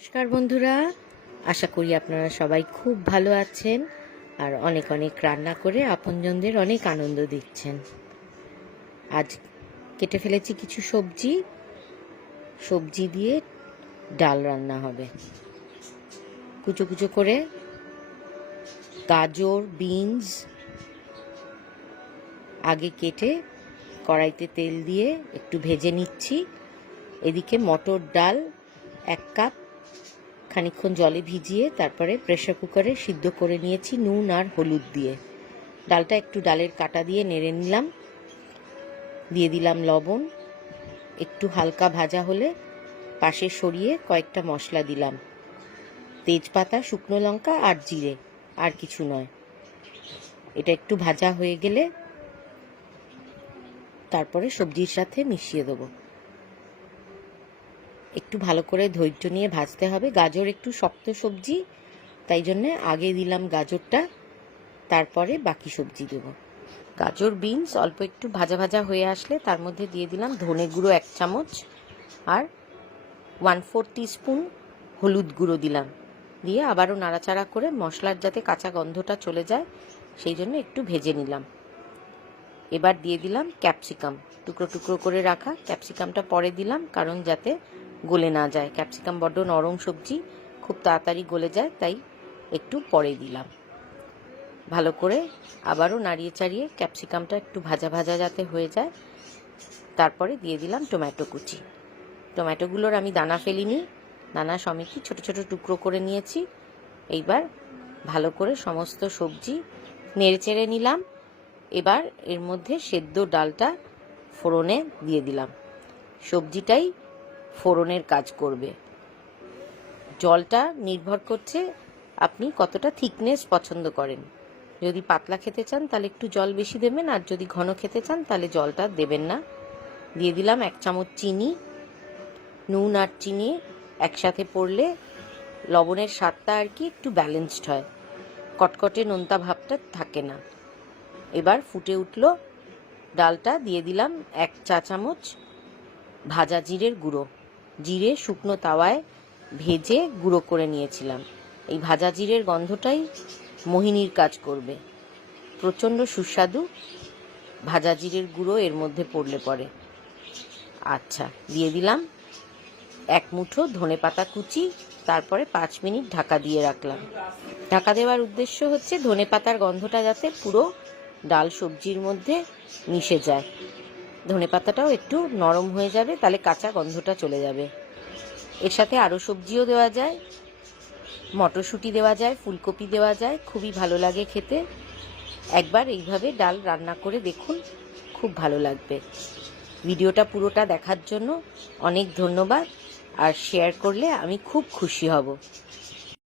নমস্কার বন্ধুরা। আশা করি আপনারা সবাই খুব ভালো আছেন আর অনেক অনেক রান্না করে আপনজনদের অনেক আনন্দ দিচ্ছেন। আজ কেটে ফেলেছি কিছু সবজি। সবজি দিয়ে ডাল রান্না হবে। কুচো কুচো করে গাজর, বিনস, আগে কেটে কড়াইতে তেল দিয়ে একটু ভেজে নিচ্ছি। এদিকে মটর ডাল এক কাপ খানিকক্ষণ জলে ভিজিয়ে তারপরে প্রেশার কুকারে সিদ্ধ করে নিয়েছি নুন আর হলুদ দিয়ে। ডালটা একটু ডালের কাটা দিয়ে নেড়ে নিলাম। দিয়ে দিলাম লবণ। একটু হালকা ভাজা হলে পাশে সরিয়ে কয়েকটা মশলা দিলাম। তেজপাতা, শুকনো লঙ্কা আর জিরে, আর কিছু নয়। এটা একটু ভাজা হয়ে গেলে তারপরে সবজির সাথে মিশিয়ে দেবো। একটু ভালো করে ধৈর্য নিয়ে ভাজতে হবে। গাজর একটু শক্ত সবজি, তাই জন্য আগে দিলাম গাজরটা, তারপরে বাকি সবজি দেব। গাজর, বিনস অল্প একটু ভাজা ভাজা হয়ে আসলে তার মধ্যে দিয়ে দিলাম ধনে গুঁড়ো এক চামচ আর ওয়ান ফোর স্পুন হলুদ গুঁড়ো দিলাম। দিয়ে আবারও নাড়াচাড়া করে মশলার যাতে কাঁচা গন্ধটা চলে যায়, সেই জন্য একটু ভেজে নিলাম। এবার দিয়ে দিলাম ক্যাপসিকাম। টুকরো টুকরো করে রাখা ক্যাপসিকামটা পরে দিলাম, কারণ যাতে গলে না যায়। ক্যাপসিকাম বড্ড নরম সবজি, খুব তাড়াতাড়ি গলে যায়, তাই একটু পরে দিলাম। ভালো করে আবারও নাড়িয়ে চাড়িয়ে ক্যাপসিকামটা একটু ভাজা ভাজা যাতে হয়ে যায়, তারপরে দিয়ে দিলাম টমেটো কুচি। টমেটোগুলোর আমি দানা ফেলিনি, দানা সমেতই ছোট ছোট টুকরো করে নিয়েছি। এইবার ভালো করে সমস্ত সবজি নেড়ে চেড়ে নিলাম। এবার এর মধ্যে সেদ্ধ ডালটা ফোড়নে দিয়ে দিলাম। সবজিটাই ফোড়নের কাজ করবে। জলটা নির্ভর করছে আপনি কতটা থিকনেস পছন্দ করেন। যদি পাতলা খেতে চান, তাহলে একটু জল বেশি দেবেন, আর যদি ঘন খেতে চান, তাহলে জলটা দেবেন না। দিয়ে দিলাম এক চামচ চিনি, নুন আর চিনি একসাথে পড়লে লবণের স্বাদটা আর কি একটু ব্যালেন্সড হয়। কটকটে নোনতা ভাবটা থাকে না। এবার ফুটে উঠল ডালটা, দিয়ে দিলাম এক চা চামচ ভাজা জিরের গুঁড়ো। জিরে শুকনো তাওয়ায় ভেজে গুঁড়ো করে নিয়েছিলাম। এই ভাজা জিরের গন্ধটাই মোহিনীর কাজ করবে। প্রচণ্ড সুস্বাদু ভাজা জিরের গুঁড়ো এর মধ্যে পড়লে পরে। আচ্ছা দিয়ে দিলাম এক মুঠো ধনে পাতা কুচি, তারপরে পাঁচ মিনিট ঢাকা দিয়ে রাখলাম। ঢাকা দেওয়ার উদ্দেশ্য হচ্ছে ধনে পাতার গন্ধটা যাতে পুরো ডাল সবজির মধ্যে মিশে যায়। ধনে পাতাটাও একটু নরম হয়ে যাবে, তাহলে কাঁচা গন্ধটা চলে যাবে। এর সাথে আরও সবজিও দেওয়া যায়, মটরশুঁটি দেওয়া যায়, ফুলকপি দেওয়া যায়, খুবই ভালো লাগে খেতে। একবার এইভাবে ডাল রান্না করে দেখুন, খুব ভালো লাগবে। ভিডিওটা পুরোটা দেখার জন্য অনেক ধন্যবাদ, আর শেয়ার করলে আমি খুব খুশি হব।